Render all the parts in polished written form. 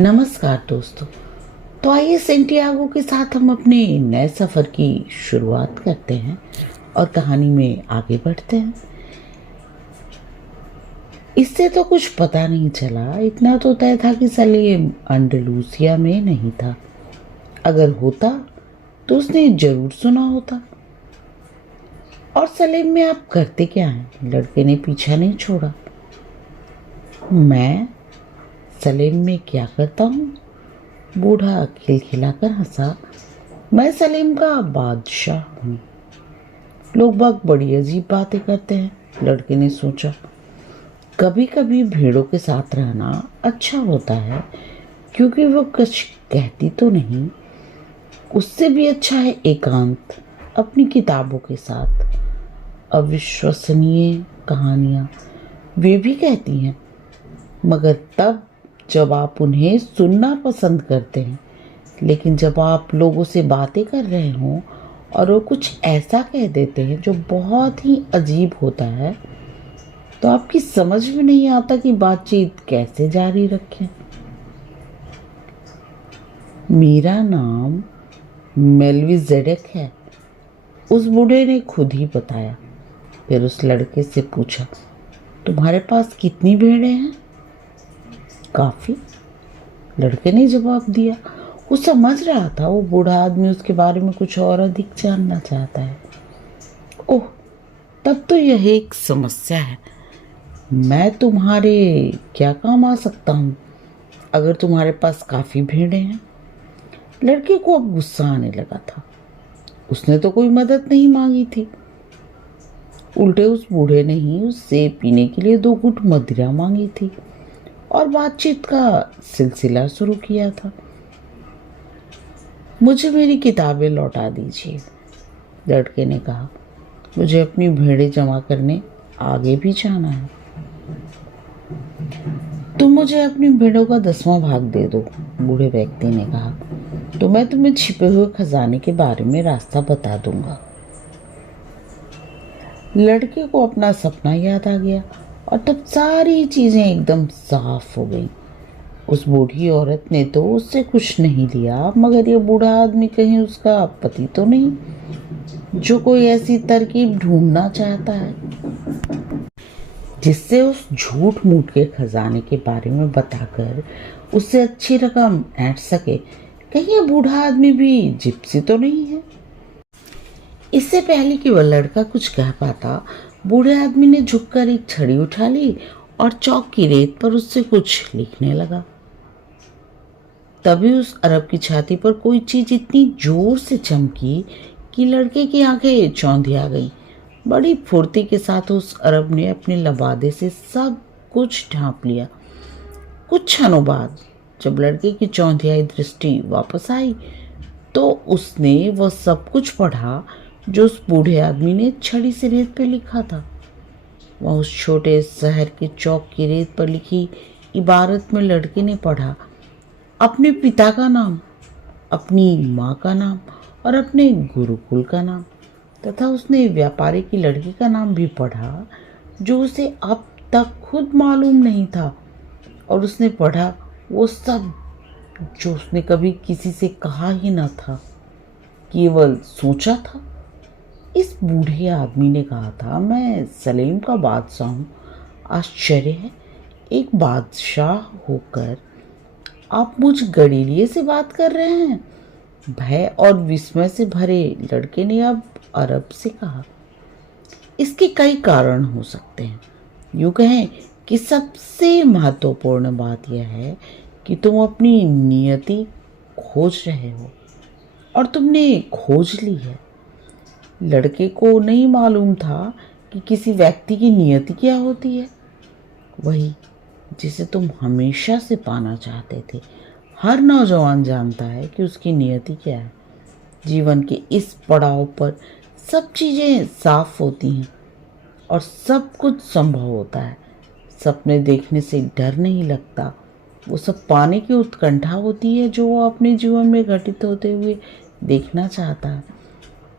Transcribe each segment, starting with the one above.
नमस्कार दोस्तों। तो आइए सेंटियागो के साथ हम अपने नए सफ़र की शुरुआत करते हैं और कहानी में आगे बढ़ते हैं। इससे तो कुछ पता नहीं चला, इतना तो तय था कि सलीम अंडलूसिया में नहीं था। अगर होता तो उसने जरूर सुना होता। और सलीम में आप करते क्या हैं? लड़के ने पीछा नहीं छोड़ा। मैं सलीम में क्या करता हूँ? बूढ़ा खिलखिलाकर हंसा। मैं सलीम का बादशाह हूँ। लोग बाग बड़ी अजीब बातें करते हैं, लड़के ने सोचा। कभी कभी भेड़ों के साथ रहना अच्छा होता है, क्योंकि वो कुछ कहती तो नहीं। उससे भी अच्छा है एकांत, अपनी किताबों के साथ। अविश्वसनीय कहानियाँ वे भी कहती हैं, मगर तब जब आप उन्हें सुनना पसंद करते हैं। लेकिन जब आप लोगों से बातें कर रहे हों और वो कुछ ऐसा कह देते हैं जो बहुत ही अजीब होता है, तो आपकी समझ में नहीं आता कि बातचीत कैसे जारी रखें। मेरा नाम मेल्विजेडेक है, उस बूढ़े ने खुद ही बताया। फिर उस लड़के से पूछा, तुम्हारे पास कितनी भेड़ें हैं? काफी, लड़के ने जवाब दिया। वो समझ रहा था वो बूढ़ा आदमी उसके बारे में कुछ और अधिक जानना चाहता है। ओह, तब तो यह एक समस्या है। मैं तुम्हारे क्या काम आ सकता हूँ अगर तुम्हारे पास काफी भेड़ें हैं? लड़के को अब गुस्सा आने लगा था। उसने तो कोई मदद नहीं मांगी थी। उल्टे उस बूढ़े ने ही उससे पीने के लिए 2 घूंट मदिरा मांगी थी और बातचीत का सिलसिला शुरू किया था। मुझे मेरी किताबें लौटा दीजिए, लड़के ने कहा। मुझे अपनी भेड़ें जमा करने आगे भी जाना है। तुम मुझे अपनी भेड़ों का 10वां भाग दे दो, बूढ़े व्यक्ति ने कहा, तो मैं तुम्हें छिपे हुए खजाने के बारे में रास्ता बता दूंगा। लड़के को अपना सपना याद आ गया और तब सारी चीजें एकदम साफ हो गई। उस बूढ़ी औरत ने तो उससे कुछ नहीं लिया, मगर ये बूढ़ा आदमी कहीं उसका पति तो नहीं जो कोई ऐसी तरकीब ढूंढना चाहता है जिससे उस झूठ मूठ के खजाने के बारे में बताकर उससे अच्छी रकम ऐंठ सके। कहीं ये बूढ़ा आदमी भी जिप्सी तो नहीं है? इससे पहले कि वह लड़का कुछ कह पाता, बूढ़े आदमी ने झुककर एक छड़ी उठा ली और चौक की रेत पर उससे कुछ लिखने लगा। तभी उस अरब की छाती पर कोई चीज इतनी जोर से चमकी कि लड़के की आंखें चौंधिया गईं। बड़ी फुर्ती के साथ उस अरब ने अपने लबादे से सब कुछ ढांप लिया। कुछ क्षणों बाद जब लड़के की चौंधियाई दृष्टि वापस आई, तो उसने वह सब कुछ पढ़ा जो उस बूढ़े आदमी ने छड़ी से रेत पर लिखा था। वह उस छोटे शहर के चौक की रेत पर लिखी इबारत में लड़के ने पढ़ा अपने पिता का नाम, अपनी माँ का नाम और अपने गुरुकुल का नाम, तथा उसने व्यापारी की लड़की का नाम भी पढ़ा जो उसे अब तक खुद मालूम नहीं था। और उसने पढ़ा वो सब जो उसने कभी किसी से कहा ही न था, केवल सोचा था। इस बूढ़े आदमी ने कहा था, मैं सलीम का बादशाह हूँ। आश्चर्य है, एक बादशाह होकर आप मुझ गडीलिए से बात कर रहे हैं? भय और विस्मय से भरे लड़के ने अब अरब से कहा। इसके कई कारण हो सकते हैं। यूं कहें कि सबसे महत्वपूर्ण बात यह है कि तुम अपनी नियति खोज रहे हो और तुमने खोज ली है। लड़के को नहीं मालूम था कि किसी व्यक्ति की नियति क्या होती है, वही जिसे तुम हमेशा से पाना चाहते थे। हर नौजवान जानता है कि उसकी नियति क्या है। जीवन के इस पड़ाव पर सब चीज़ें साफ होती हैं और सब कुछ संभव होता है। सपने देखने से डर नहीं लगता, वो सब पाने की उत्कंठा होती है जो वो अपने जीवन में घटित होते हुए देखना चाहता है।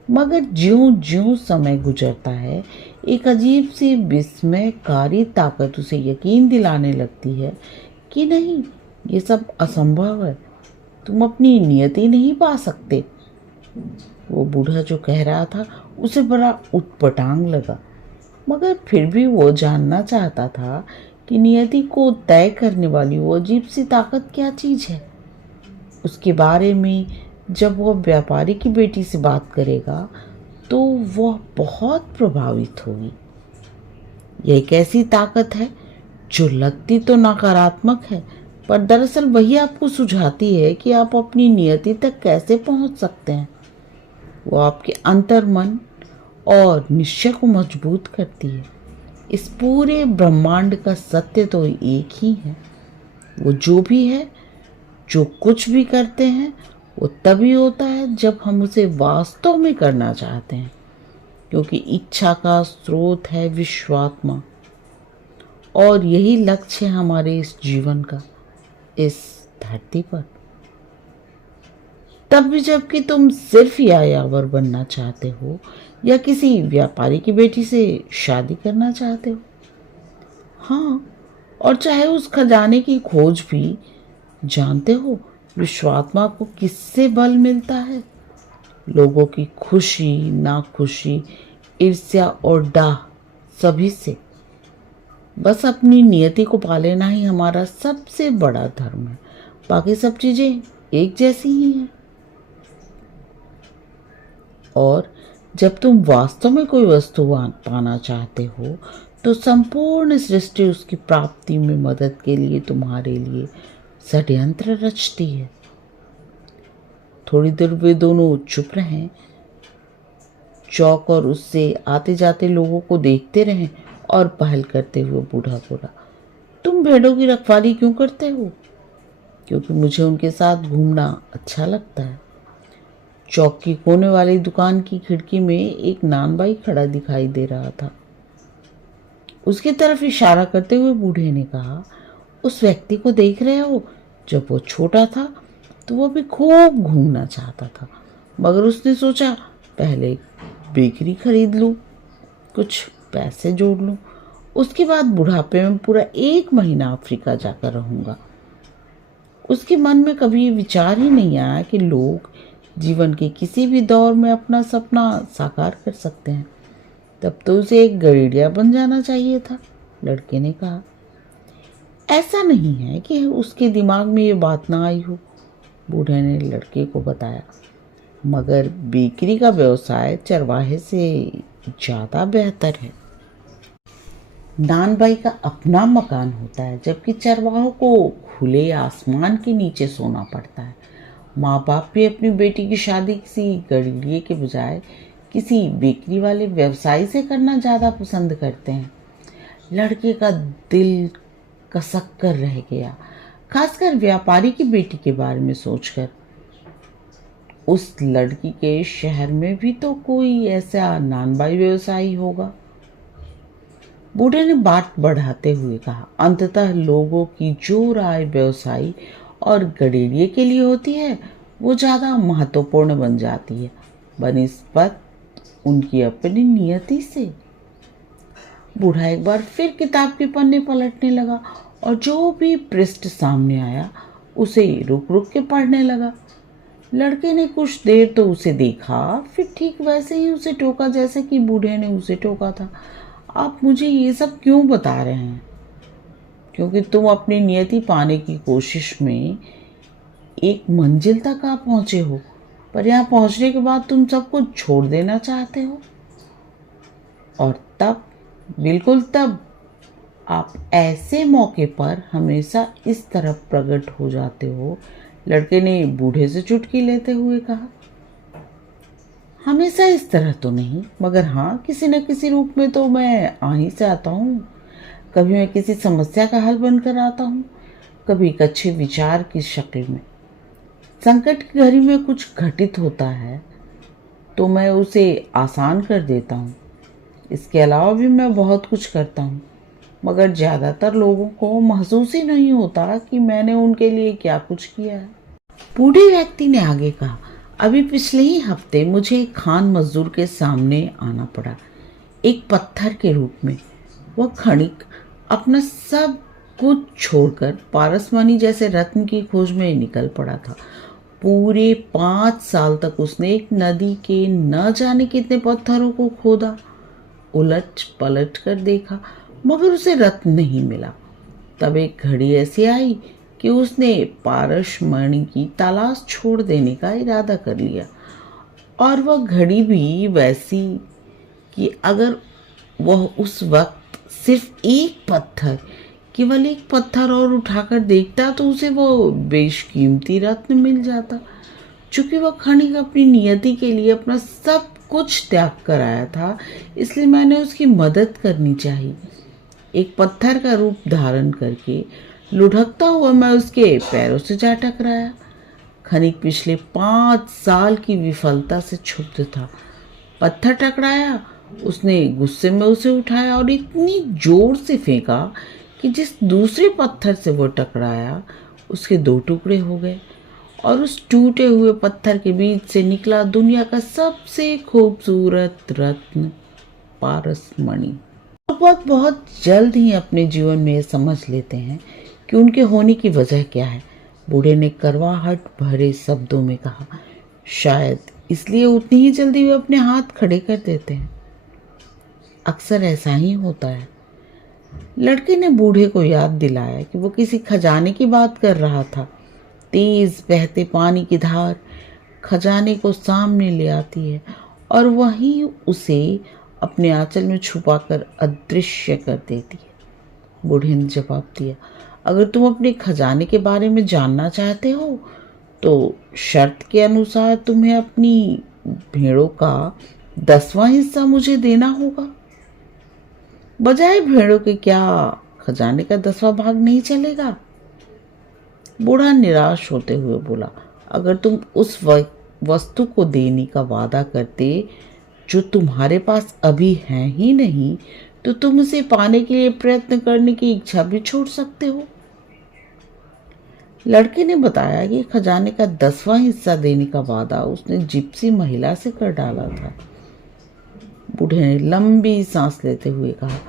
मगर ज्यों ज्यों समय गुजरता है, एक अजीब सी विस्मयकारी ताकत उसे यकीन दिलाने लगती है कि नहीं, ये सब असंभव है, तुम अपनी नियति नहीं पा सकते। वो बूढ़ा जो कह रहा था उसे बड़ा उटपटांग लगा, मगर फिर भी वो जानना चाहता था कि नियति को तय करने वाली वो अजीब सी ताकत क्या चीज़ है। उसके बारे में जब वह व्यापारी की बेटी से बात करेगा तो वह बहुत प्रभावित होगी। यह एक ऐसी ताकत है जो लगती तो नकारात्मक है, पर दरअसल वही आपको सुझाती है कि आप अपनी नियति तक कैसे पहुंच सकते हैं। वो आपके अंतर्मन और निश्चय को मजबूत करती है। इस पूरे ब्रह्मांड का सत्य तो एक ही है, वो जो भी है, जो कुछ भी करते हैं, वो तभी होता है जब हम उसे वास्तव में करना चाहते हैं, क्योंकि इच्छा का स्रोत है विश्वात्मा, और यही लक्ष्य है हमारे इस जीवन का, इस धरती पर। तब भी जबकि तुम सिर्फ यायावर बनना चाहते हो या किसी व्यापारी की बेटी से शादी करना चाहते हो। हाँ, और चाहे उस खजाने की खोज भी। जानते हो विश्वात्मा को किससे बल मिलता है? लोगों की खुशी, नाखुशी, ईर्ष्या और डाह, सभी से। बस अपनी नियति को पा लेना ही हमारा सबसे बड़ा धर्म है, बाकी सब चीजें एक जैसी ही हैं। और जब तुम वास्तव में कोई वस्तु पाना चाहते हो तो संपूर्ण सृष्टि उसकी प्राप्ति में मदद के लिए तुम्हारे लिए षड्यंत्र रचती है। थोड़ी देर वे दोनों चुप रहे, चौक और उससे आते जाते लोगों को देखते रहे और पहल करते हुए बूढ़ा बोला, तुम भेड़ों की रखवाली क्यों करते हो? क्योंकि मुझे उनके साथ घूमना अच्छा लगता है। चौक की कोने वाली दुकान की खिड़की में एक नानबाई खड़ा दिखाई दे रहा था। उसकी तरफ इशारा करते हुए बूढ़े ने कहा, उस व्यक्ति को देख रहे हो? जब वो छोटा था तो वो भी खूब घूमना चाहता था, मगर उसने सोचा पहले बेकरी खरीद लूं, कुछ पैसे जोड़ लूं, उसके बाद बुढ़ापे में पूरा 1 महीना अफ्रीका जाकर रहूंगा। उसके मन में कभी ये विचार ही नहीं आया कि लोग जीवन के किसी भी दौर में अपना सपना साकार कर सकते हैं। तब तो उसे एक गड़ेड़िया बन जाना चाहिए था, लड़के ने कहा। ऐसा नहीं है कि उसके दिमाग में ये बात ना आई हो, बूढ़े ने लड़के को बताया, मगर बेकरी का व्यवसाय चरवाहे से ज़्यादा बेहतर है। नानबाई का अपना मकान होता है, जबकि चरवाहों को खुले आसमान के नीचे सोना पड़ता है। माँ बाप भी अपनी बेटी की शादी किसी गड़ेड़िए के बजाय किसी बेकरी वाले व्यवसायी से करना ज़्यादा पसंद करते हैं। लड़के का दिल कसक कर रह गया, खासकर व्यापारी की बेटी के बारे में सोचकर। उस लड़की के शहर में भी तो कोई ऐसा नानबाई व्यवसायी होगा। बूढ़े ने बात बढ़ाते हुए कहा, अंततः लोगों की जो राय व्यवसायी और गड़ेड़िए के लिए होती है वो ज़्यादा महत्वपूर्ण बन जाती है बनिस्बत उनकी अपनी नियति से। बूढ़ा एक बार फिर किताब के पन्ने पलटने लगा और जो भी पृष्ठ सामने आया उसे रुक रुक के पढ़ने लगा। लड़के ने कुछ देर तो उसे देखा, फिर ठीक वैसे ही उसे टोका जैसे कि बूढ़े ने उसे टोका था। आप मुझे ये सब क्यों बता रहे हैं? क्योंकि तुम अपनी नियति पाने की कोशिश में एक मंजिल तक आ पहुंचे हो, पर यहाँ पहुंचने के बाद तुम सब कुछ छोड़ देना चाहते हो। और तब, बिल्कुल तब, आप ऐसे मौके पर हमेशा इस तरह प्रकट हो जाते हो, लड़के ने बूढ़े से चुटकी लेते हुए कहा। हमेशा इस तरह तो नहीं, मगर हाँ, किसी न किसी रूप में तो मैं आ ही से आता हूँ। कभी मैं किसी समस्या का हल बनकर आता हूँ, कभी एक अच्छे विचार की शक्ल में। संकट की घड़ी में कुछ घटित होता है तो मैं उसे आसान कर देता हूँ। इसके अलावा भी मैं बहुत कुछ करता हूँ, मगर ज़्यादातर लोगों को महसूस ही नहीं होता कि मैंने उनके लिए क्या कुछ किया है। बूढ़े व्यक्ति ने आगे कहा, अभी पिछले ही हफ्ते मुझे एक खान मजदूर के सामने आना पड़ा, एक पत्थर के रूप में। वह क्षणिक अपना सब कुछ छोड़कर पारसमणि जैसे रत्न की खोज में निकल पड़ा था। पूरे 5 साल तक उसने एक नदी के न जाने कितने पत्थरों को खोदा, उलट पलट कर देखा, मगर उसे रत्न नहीं मिला। तब एक घड़ी ऐसी आई कि उसने पारसमणि की तलाश छोड़ देने का इरादा कर लिया। और वह घड़ी भी वैसी कि अगर वह उस वक्त सिर्फ केवल एक पत्थर और उठाकर देखता तो उसे वो बेशकीमती रत्न मिल जाता। चूंकि वह खनिक अपनी नियति के लिए अपना सब कुछ त्याग कर आया था, इसलिए मैंने उसकी मदद करनी चाहिए। एक पत्थर का रूप धारण करके लुढ़कता हुआ मैं उसके पैरों से जा टकराया। खनिक पिछले 5 साल की विफलता से क्षुब्ध था। पत्थर टकराया, उसने गुस्से में उसे उठाया और इतनी जोर से फेंका कि जिस दूसरे पत्थर से वो टकराया उसके 2 टुकड़े हो गए और उस टूटे हुए पत्थर के बीच से निकला दुनिया का सबसे खूबसूरत रत्न पारसमणि। लोग बहुत जल्द ही अपने जीवन में ये समझ लेते हैं कि उनके होने की वजह क्या है। बूढ़े ने करवाहट भरे शब्दों में कहा, शायद इसलिए उतनी ही जल्दी वे अपने हाथ खड़े कर देते हैं। अक्सर ऐसा ही होता है। लड़के ने बूढ़े को याद दिलाया कि वो किसी खजाने की बात कर रहा था। तेज बहते पानी की धार खजाने को सामने ले आती है और वहीं उसे अपने आंचल में छुपाकर अदृश्य कर देती है। बूढ़े ने जवाब दिया, अगर तुम अपने खजाने के बारे में जानना चाहते हो तो शर्त के अनुसार तुम्हें अपनी भेड़ों का 10वां हिस्सा मुझे देना होगा। बजाय भेड़ों के क्या खजाने का 10वां भाग नहीं चलेगा? बूढ़ा निराश होते हुए बोला, अगर तुम उस वस्तु को देने का वादा करते जो तुम्हारे पास अभी है ही नहीं, तो तुम उसे पाने के लिए प्रयत्न करने की इच्छा भी छोड़ सकते हो। लड़के ने बताया कि खजाने का 10वां हिस्सा देने का वादा उसने जिप्सी महिला से कर डाला था। बूढ़े ने लंबी सांस लेते हुए कहा,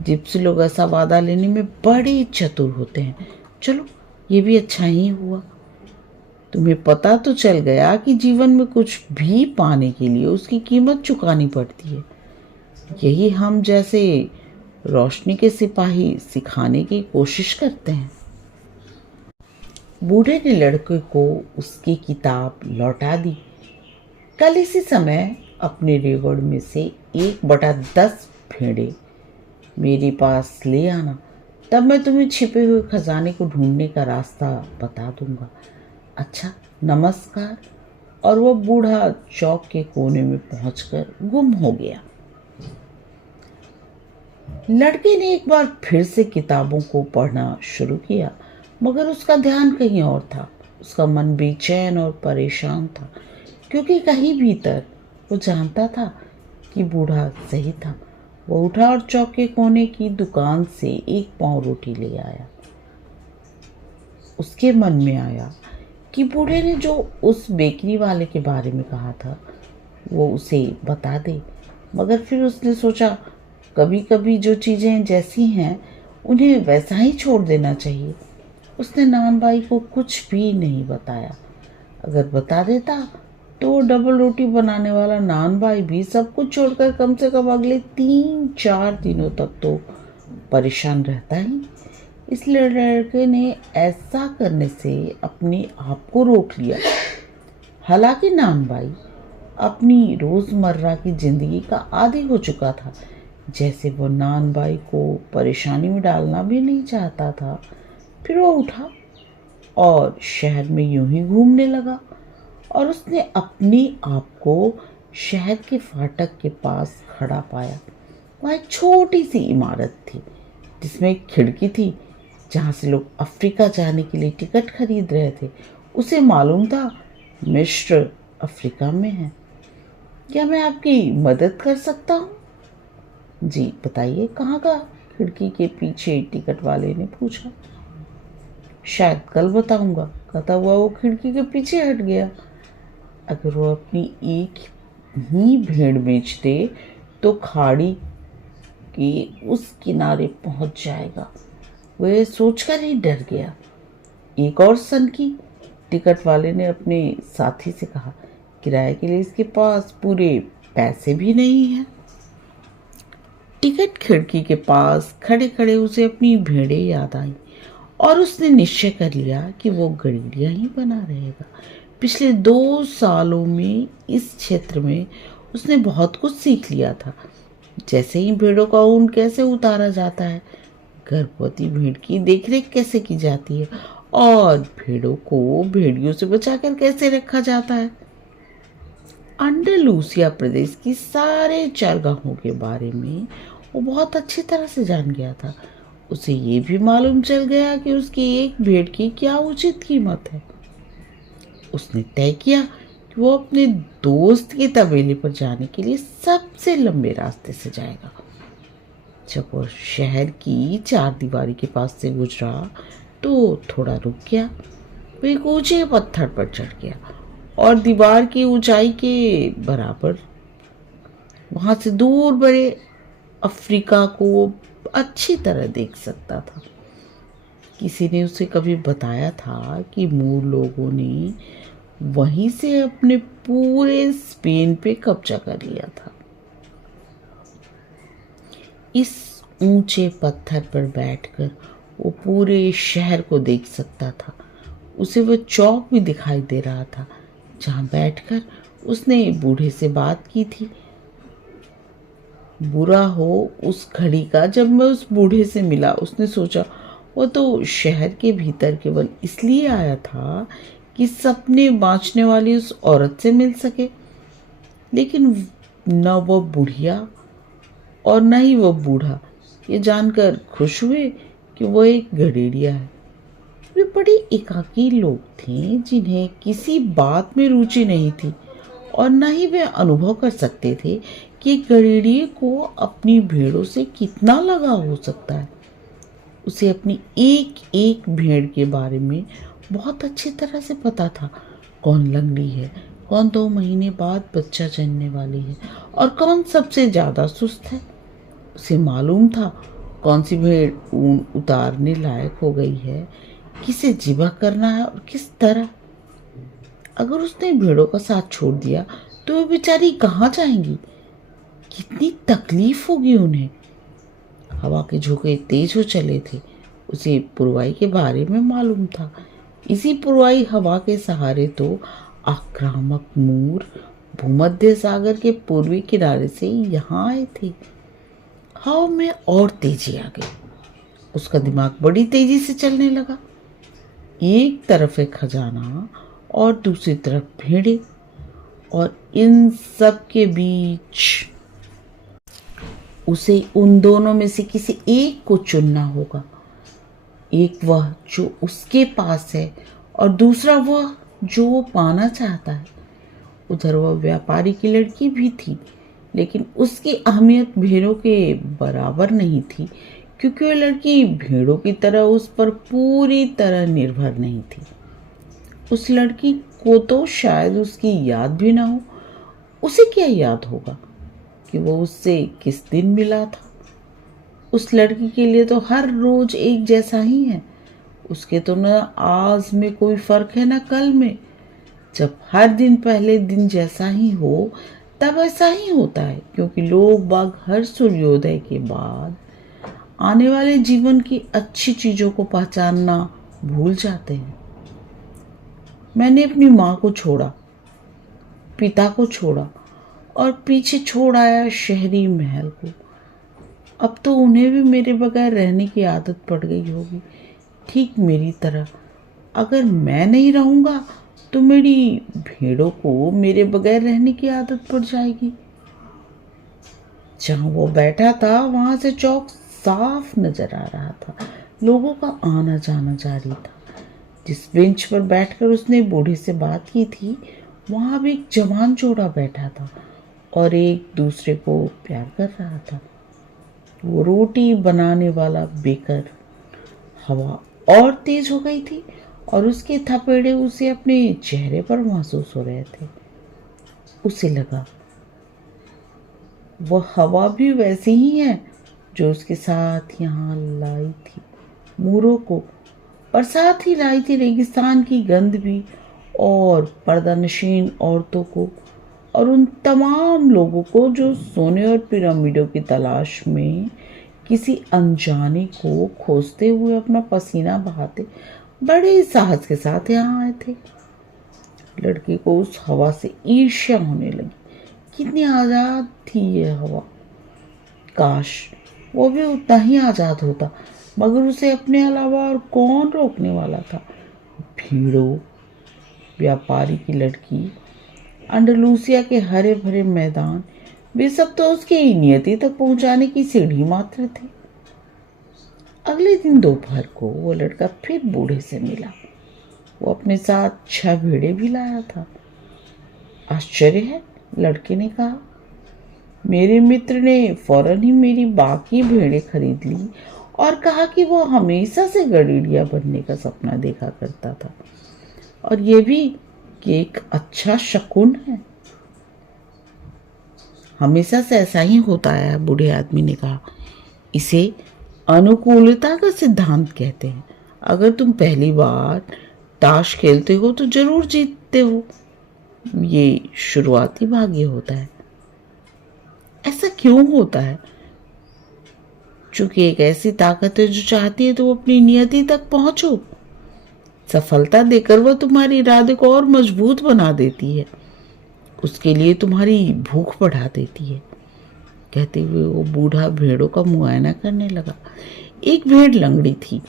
जिप्सी लोग ऐसा वादा लेने में बड़े चतुर होते हैं। चलो, ये भी अच्छा ही हुआ। तुम्हें पता तो चल गया कि जीवन में कुछ भी पाने के लिए उसकी कीमत चुकानी पड़ती है। यही हम जैसे रोशनी के सिपाही सिखाने की कोशिश करते हैं। बूढ़े ने लड़के को उसकी किताब लौटा दी। कल इसी समय अपने रेवड़ में से 1/10 भेड़े मेरे पास ले आना, तब मैं तुम्हें छिपे हुए खजाने को ढूंढने का रास्ता बता दूंगा। अच्छा, नमस्कार। और वह बूढ़ा चौक के कोने में पहुंचकर गुम हो गया। लड़के ने एक बार फिर से किताबों को पढ़ना शुरू किया, मगर उसका ध्यान कहीं और था। उसका मन बेचैन और परेशान था, क्योंकि कहीं भीतर वो जानता था कि बूढ़ा सही था। वो उठा और चौक के कोने की दुकान से 1 पाव रोटी ले आया। उसके मन में आया कि बूढ़े ने जो उस बेकरी वाले के बारे में कहा था वो उसे बता दे, मगर फिर उसने सोचा, कभी कभी जो चीज़ें जैसी हैं उन्हें वैसा ही छोड़ देना चाहिए। उसने नानबाई को कुछ भी नहीं बताया। अगर बता देता तो डबल रोटी बनाने वाला नानबाई भी सब कुछ छोड़कर कम से कम अगले 3-4 दिनों तक तो परेशान रहता ही। इसलिए लड़के ने ऐसा करने से अपने आप को रोक लिया। हालांकि नानबाई अपनी रोज़मर्रा की जिंदगी का आदी हो चुका था, जैसे वो नानबाई को परेशानी में डालना भी नहीं चाहता था। फिर वो उठा और शहर में यूं ही घूमने लगा और उसने अपने आप को शहर के फाटक के पास खड़ा पाया। वहाँ एक छोटी सी इमारत थी जिसमें एक खिड़की थी, जहाँ से लोग अफ्रीका जाने के लिए टिकट खरीद रहे थे। उसे मालूम था मिस्र अफ्रीका में है। क्या मैं आपकी मदद कर सकता हूँ? जी बताइए, कहाँ का? खिड़की के पीछे टिकट वाले ने पूछा। शायद कल बताऊंगा, कहता हुआ वो खिड़की के पीछे हट गया। अगर वो अपनी एक ही भेड़ बेच दे तो खाड़ी के उस किनारे पहुंच जाएगा। वह सोचकर ही डर गया। एक और सनकी। टिकट वाले ने अपने साथी से कहा, किराए के लिए इसके पास पूरे पैसे भी नहीं हैं। टिकट खिड़की के पास खड़े खड़े उसे अपनी भेड़ें याद आई और उसने निश्चय कर लिया कि वो गड़ेड़ियाँ ही बना रहेगा। पिछले 2 सालों में इस क्षेत्र में उसने बहुत कुछ सीख लिया था। जैसे ही भेड़ों का ऊन कैसे उतारा जाता है, गर्भवती भेड़ की देखरेख कैसे की जाती है और भेड़ों को भेड़ियों से बचाकर कैसे रखा जाता है। अंडलूसिया प्रदेश की सारे चारगाहों के बारे में वो बहुत अच्छी तरह से जान गया था। उसे ये भी मालूम चल गया कि उसकी एक भेड़ की क्या उचित कीमत है। उसने तय किया कि वो अपने दोस्त के तबेले पर जाने के लिए सबसे लंबे रास्ते से जाएगा। जब वो शहर की 4 दीवारी के पास से गुजरा तो थोड़ा रुक गया। वो एक ऊंचे पत्थर पर चढ़ गया और दीवार की ऊंचाई के बराबर वहां से दूर बड़े अफ्रीका को अच्छी तरह देख सकता था। किसी ने उसे कभी बताया था कि मूर लोगों ने वहीं से अपने पूरे स्पेन पे कब्जा कर लिया था। इस ऊंचे पत्थर पर बैठकर वो पूरे शहर को देख सकता था। उसे वो चौक भी दिखाई दे रहा था जहां बैठकर उसने बूढ़े से बात की थी। बुरा हो उस घड़ी का जब मैं उस बूढ़े से मिला। उसने सोचा, वो तो शहर के भीतर केवल इसलिए आया था कि सपने बाँचने वाली उस औरत से मिल सके, लेकिन न वो बुढ़िया और न ही वो बूढ़ा ये जानकर खुश हुए कि वो एक गडेरिया है। वे बड़े एकाकी लोग थे जिन्हें किसी बात में रुचि नहीं थी और न ही वे अनुभव कर सकते थे कि गडेरिये को अपनी भेड़ों से कितना लगाव हो सकता है। उसे अपनी एक एक भेड़ के बारे में बहुत अच्छी तरह से पता था। कौन लंगड़ी है, कौन 2 महीने बाद बच्चा जनने वाली है और कौन सबसे ज़्यादा सुस्त है। उसे मालूम था कौन सी भेड़ ऊन उतारने लायक हो गई है, किसे जिबा करना है और किस तरह। अगर उसने भेड़ों का साथ छोड़ दिया तो वे बेचारी कहाँ जाएंगी, कितनी तकलीफ होगी उन्हें। हवा के झोंके तेज हो चले थे। उसे पुरवाई के बारे में मालूम था। इसी पुरवाई हवा के सहारे तो आक्रामक मूर भूमध्य सागर के पूर्वी किनारे से यहाँ आए थे। हवा में और तेजी आ गई। उसका दिमाग बड़ी तेजी से चलने लगा। एक तरफ एक खजाना और दूसरी तरफ भेड़े, और इन सब के बीच उसे उन दोनों में से किसी एक को चुनना होगा। एक वह जो उसके पास है और दूसरा वह जो वो पाना चाहता है। उधर वह व्यापारी की लड़की भी थी, लेकिन उसकी अहमियत भेड़ों के बराबर नहीं थी, क्योंकि वह लड़की भेड़ों की तरह उस पर पूरी तरह निर्भर नहीं थी। उस लड़की को तो शायद उसकी याद भी ना हो। उसे क्या याद होगा कि वो उससे किस दिन मिला था। उस लड़की के लिए तो हर रोज एक जैसा ही है। उसके तो न आज में कोई फर्क है न कल में। जब हर दिन पहले दिन जैसा ही हो तब ऐसा ही होता है, क्योंकि लोग बाग हर सूर्योदय के बाद आने वाले जीवन की अच्छी चीजों को पहचानना भूल जाते हैं। मैंने अपनी माँ को छोड़ा, पिता को छोड़ा और पीछे छोड़ आया शहरी महल को। अब तो उन्हें भी मेरे बगैर रहने की आदत पड़ गई होगी, ठीक मेरी तरह। अगर मैं नहीं रहूँगा तो मेरी भेड़ों को मेरे बगैर रहने की आदत पड़ जाएगी। जहाँ वो बैठा था वहाँ से चौक साफ नजर आ रहा था। लोगों का आना जाना जारी था। जिस बेंच पर बैठकर उसने बूढ़े से बात की थी, वहाँ भी एक जवान जोड़ा बैठा था और एक दूसरे को प्यार कर रहा था। वो रोटी बनाने वाला बेकर। हवा और तेज हो गई थी और उसके थपेड़े उसे अपने चेहरे पर महसूस हो रहे थे। उसे लगा वह हवा भी वैसी ही है जो उसके साथ यहाँ लाई थी। मूरों को, पर साथ ही लाई थी रेगिस्तान की गंध भी, और पर्दानशीन औरतों को, और उन तमाम लोगों को जो सोने और पिरामिडों की तलाश में किसी अनजाने को खोजते हुए अपना पसीना बहाते बड़े साहस के साथ यहाँ आए थे। लड़के को उस हवा से ईर्ष्या होने लगी। कितनी आजाद थी ये हवा। काश वो भी उतना ही आजाद होता, मगर उसे अपने अलावा और कौन रोकने वाला था। भीड़ों, व्यापारी की लड़की, अंडलूसिया के हरे भरे मैदान, वे सब तो उसकी नियति तक पहुंचाने की सीढ़ी मात्र थे। अगले दिन दोपहर को वो लड़का फिर बूढ़े से मिला। वो अपने साथ 6 भेड़े भी लाया था। आश्चर्य है, लड़के ने कहा। मेरे मित्र ने फौरन ही मेरी बाकी भेड़ें खरीद ली और कहा कि वो हमेशा से गड़ेड़िया बनने का सपना देखा करता था, और ये भी कि एक अच्छा शकुन है। हमेशा से ऐसा ही होता है, बूढ़े आदमी ने कहा। इसे अनुकूलता का सिद्धांत कहते हैं। अगर तुम पहली बार ताश खेलते हो तो जरूर जीतते हो। ये शुरुआती भाग्य होता है। ऐसा क्यों होता है? चूंकि एक ऐसी ताकत है जो चाहती है तो अपनी नियति तक पहुंचो। सफलता देकर वह तुम्हारे इरादे को और मजबूत बना देती है, उसके लिए तुम्हारी भूख बढ़ा देती है। कहते हुए वो बूढ़ा भेड़ों का मुआयना करने लगा। एक भेड़ लंगड़ी थी।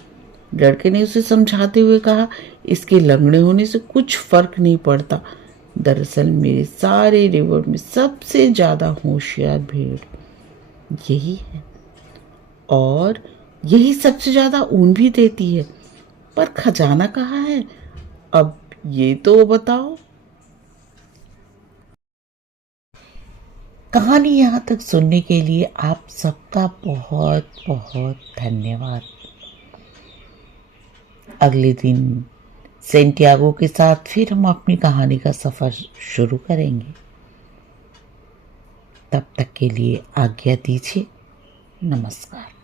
लड़के ने उसे समझाते हुए कहा, इसके लंगड़े होने से कुछ फर्क नहीं पड़ता। दरअसल मेरे सारे रिवर में सबसे ज्यादा होशियार भेड़ यही है, और यही सबसे ज्यादा ऊन भी देती है। पर खजाना कहाँ है? अब ये तो बताओ। कहानी यहाँ तक सुनने के लिए आप सबका बहुत बहुत धन्यवाद। अगले दिन सेंटियागो के साथ फिर हम अपनी कहानी का सफर शुरू करेंगे। तब तक के लिए आज्ञा दीजिए। नमस्कार।